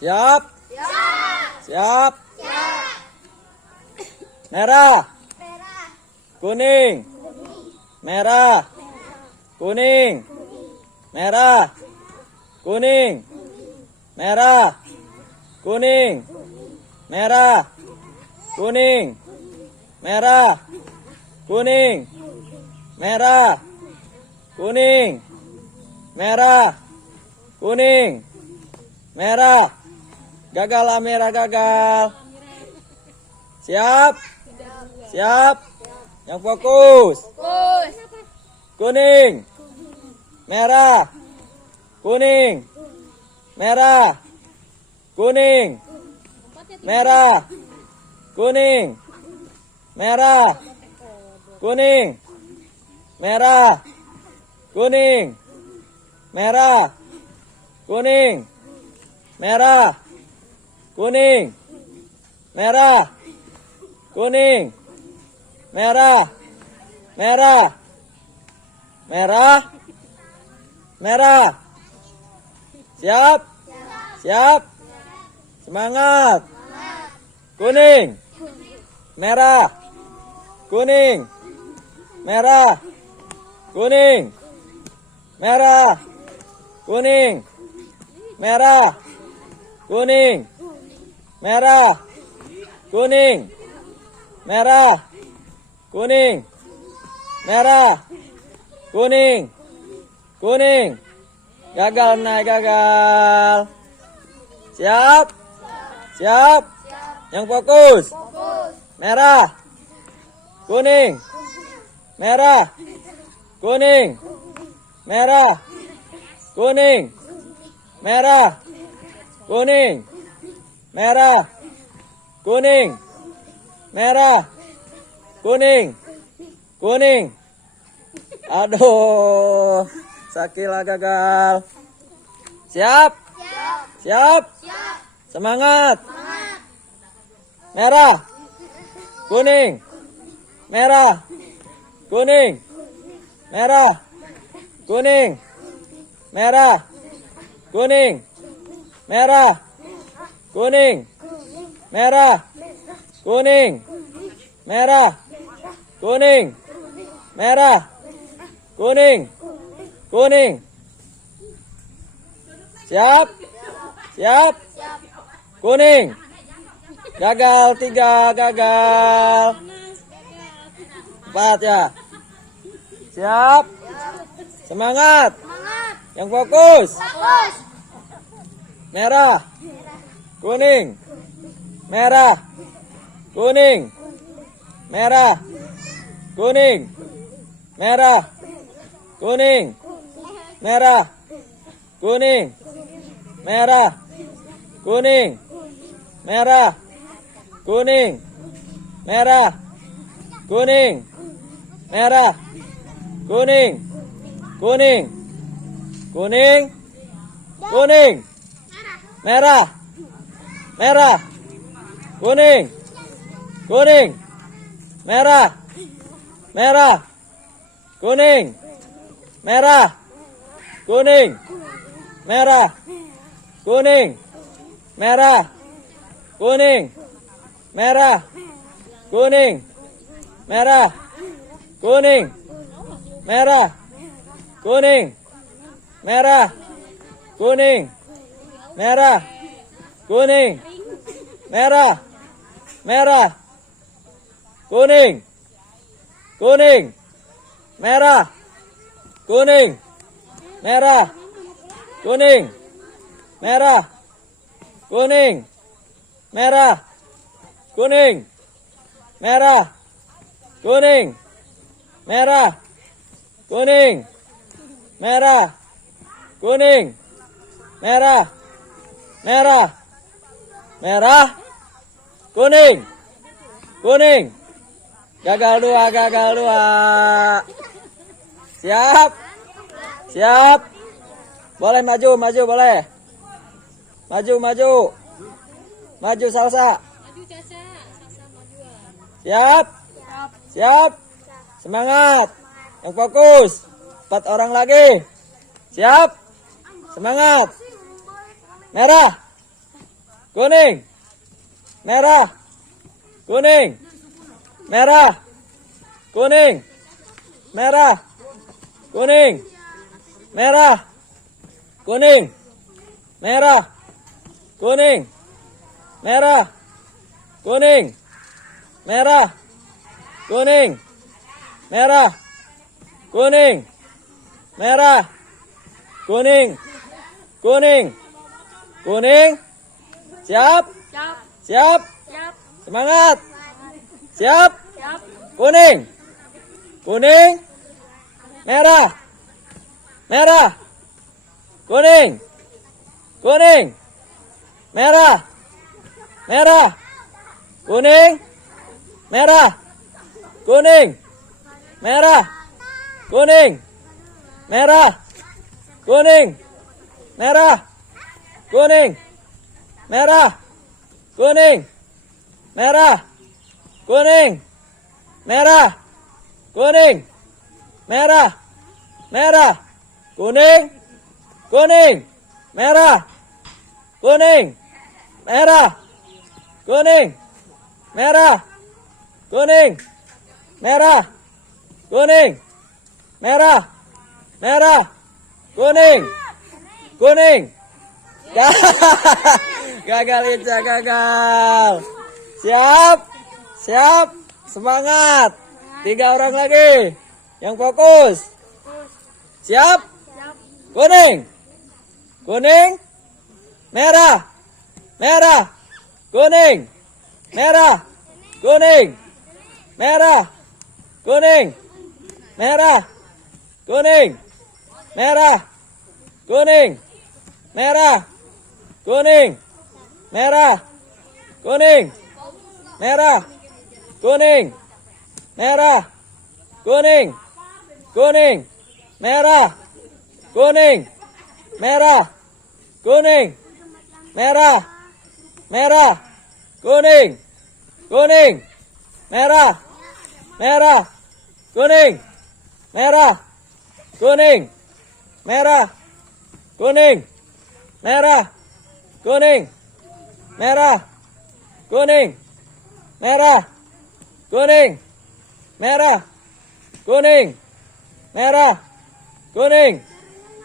Siap. Siap. Merah. Kuning. Merah. Kuning. Merah. Kuning. Merah. Kuning. Merah. Kuning. Merah. Kuning. Merah. Kuning. Merah. Kuning. Merah. Gagal lah, merah gagal. Siap. Siap. Yang fokus. Kuning. Merah. Kuning. Merah. Kuning. Merah. Kuning. Merah. Kuning. Merah. Kuning. Merah. Kuning. Merah. Kuning. Merah. Kuning. Merah. Merah. Merah. Merah. Siap. Siap. Semangat. Kuning. Merah. Kuning. Merah. Kuning. Merah. Kuning. Merah. Kuning. Merah. Kuning. Merah. Kuning. Merah. Kuning. Kuning. Gagal, naik gagal. Siap. Siap. Yang fokus. Merah. Kuning. Merah. Kuning. Merah. Kuning. Merah. Kuning. Merah. Kuning. Merah. Kuning. Kuning. Aduh. Sakila gagal. Siap. Siap. Semangat. Merah. Kuning. Merah. Kuning. Merah. Kuning. Merah. Kuning. Merah. Kuning. Merah. Kuning. Merah. Kuning. Merah. Kuning. Kuning. Siap. Siap. Kuning. Gagal 3, gagal 4 ya. Siap. Semangat. Yang fokus. Merah. Kuning. Merah. Kuning. Merah. Kuning. Merah. Kuning. Merah. Kuning. Merah. Kuning. Merah. Kuning. Merah. Kuning. Merah. Kuning. Kuning. Kuning. Kuning. Merah. Merah. Kuning. Kuning. Merah. Merah. Kuning. Merah. Kuning. Merah. Kuning. Merah. Kuning. Merah. Kuning. Merah. kuning, merah, kuning, merah, kuning, merah, kuning, merah, merah, kuning, kuning, merah, kuning, merah, kuning, merah, kuning, merah, kuning, merah, kuning, merah, kuning, merah, kuning, merah, merah, merah, kuning, kuning. Gagal dua. Siap, siap. Boleh maju boleh. Maju Salsa. Siap, siap. Semangat. Yang fokus. 4 orang lagi. Siap. Semangat. Merah. Kuning. Merah. Kuning. Merah. Kuning. Merah. Kuning. Merah. Kuning. Merah. Kuning. Merah. Kuning. Merah. Kuning. Merah. Kuning. Merah. Kuning. Kuning. Kuning. Siap. Siap. Semangat. Siap. Kuning. Kuning. Merah. Merah. Kuning. Kuning. Merah. Merah. Kuning. Merah. Kuning. Merah. Kuning. Merah. Kuning. Merah. Kuning. Merah. Kuning. Merah. Kuning. Merah. Kuning. Merah. Merah. Kuning. Kuning. Merah. Kuning. Merah. Kuning. Merah. Kuning. Merah. Kuning. Merah. Merah. Kuning. Kuning. Gagal Ica, gagal. Siap. Siap. Semangat. 3 orang lagi. Yang fokus. Siap. Kuning. Kuning. Merah. Merah. Kuning. Merah. Kuning. Merah. Kuning. Merah. Kuning. Merah. Kuning. Merah. Kuning. Merah. Kuning. Merah. Kuning. Merah. Kuning. Kuning. Merah. Kuning. Merah. Kuning. Merah. Merah. Kuning. Kuning. Merah. Merah. Kuning. Merah. Kuning. Merah. Kuning. Merah. Kuning. Merah. Kuning. Merah. Kuning. Merah. Kuning. Merah. Kuning.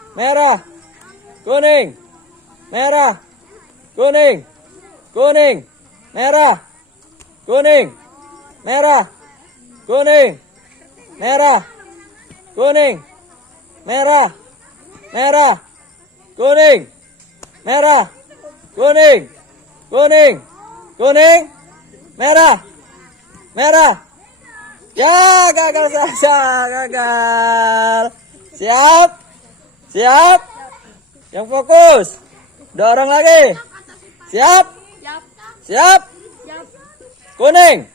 Merah. Kuning. Merah. Kuning. Kuning. Merah. Kuning. Merah. Kuning. Merah. Kuning. Merah. Merah. Kuning. Merah. Kuning. Kuning. Kuning. Merah. Merah. Ya, gagal Sasha, gagal. Siap. Siap. Yang fokus. 2 orang lagi. Siap. Siap. Kuning.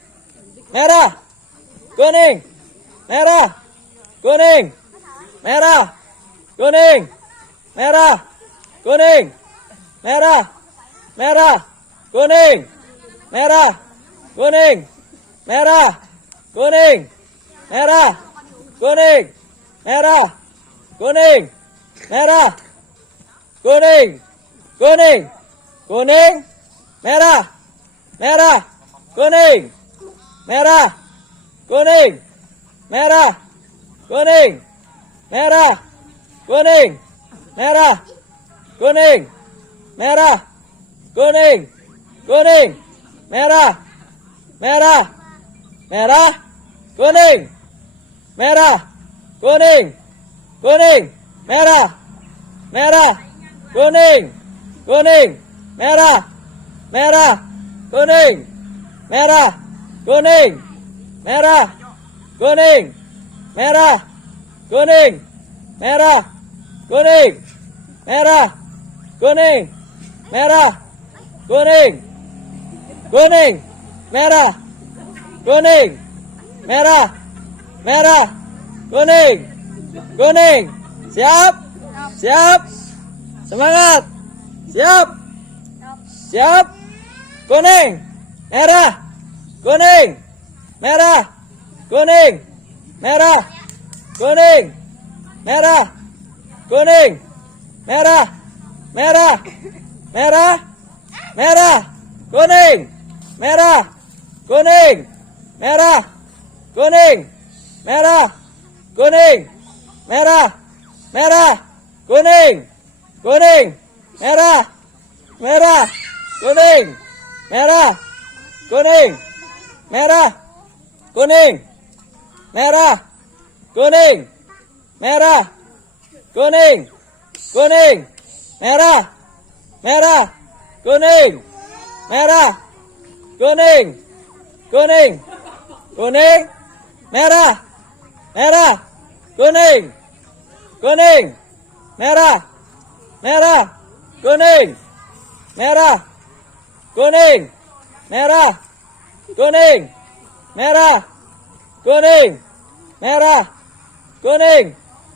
Merah. Kuning. Merah. Kuning. Merah. Kuning. Merah. Kuning. Merah. Merah. Kuning. Merah. Kuning. Merah. Kuning. Merah. Kuning. Merah. Kuning. Merah. Kuning. Kuning. Kuning. Merah. Merah. Kuning. Merah. Kuning. merah, kuning, merah, kuning, merah, kuning, merah, kuning, kuning, merah, merah, merah, kuning, merah, kuning, kuning, merah, merah, kuning, kuning, merah, merah, kuning, merah, kuning, merah, kuning, merah, kuning, merah, kuning, merah, kuning, merah, kuning, kuning, merah, kuning, merah, merah, kuning, kuning. Siap, siap, semangat, siap, siap, kuning, merah, kuning, merah, kuning, merah, kuning, merah, kuning, merah, merah, merah, merah, kuning, merah, kuning, merah, kuning, merah, kuning, merah, merah, kuning, kuning, merah, merah, kuning, merah, kuning, merah, kuning, merah, kuning, merah, kuning, kuning, merah, merah, kuning, merah, kuning, kuning, kuning, merah, merah, kuning, kuning, merah, merah, kuning, merah, kuning, merah, kuning, merah, kuning, merah, kuning, merah, kuning,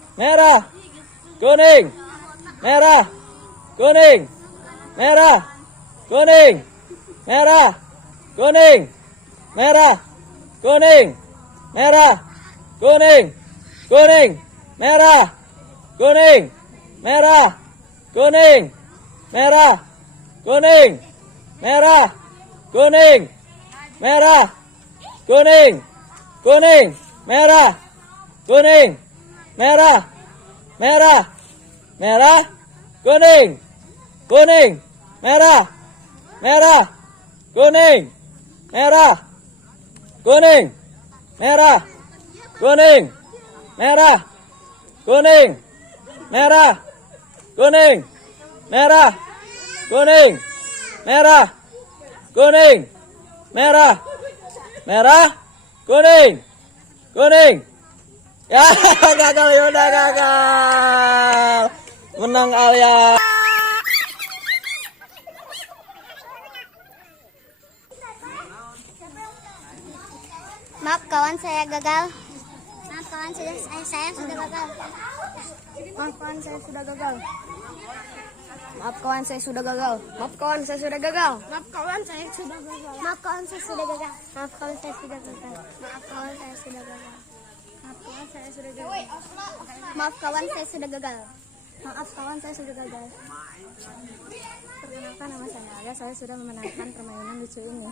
merah, kuning, merah, kuning, merah, kuning, merah, kuning, merah, kuning, kuning, merah, kuning, merah, kuning, merah, kuning, merah, kuning, merah, kuning, kuning, merah, kuning, merah, merah, merah, kuning, kuning, merah, merah, kuning, merah, kuning, merah, kuning, merah, kuning, merah, kuning, merah, kuning, merah, kuning, merah, merah, kuning, kuning. Ya, gagal, Yuda, gagal. Menang Alia. Maaf kawan, saya gagal. Maaf kawan, saya sudah gagal. Maaf kawan, saya sudah gagal. Maaf kawan, saya sudah gagal. Maaf kawan, saya sudah gagal. Maaf kawan, saya sudah gagal. Maaf kawan, saya sudah gagal. Maaf kawan, saya sudah gagal. Maaf kawan, saya sudah gagal. Maaf kawan, saya sudah gagal. Maaf kawan, saya sudah gagal. Maaf kawan, saya sudah gagal. Perkenalkan nama saya Alia, saya sudah memenangkan permainan lucu ini.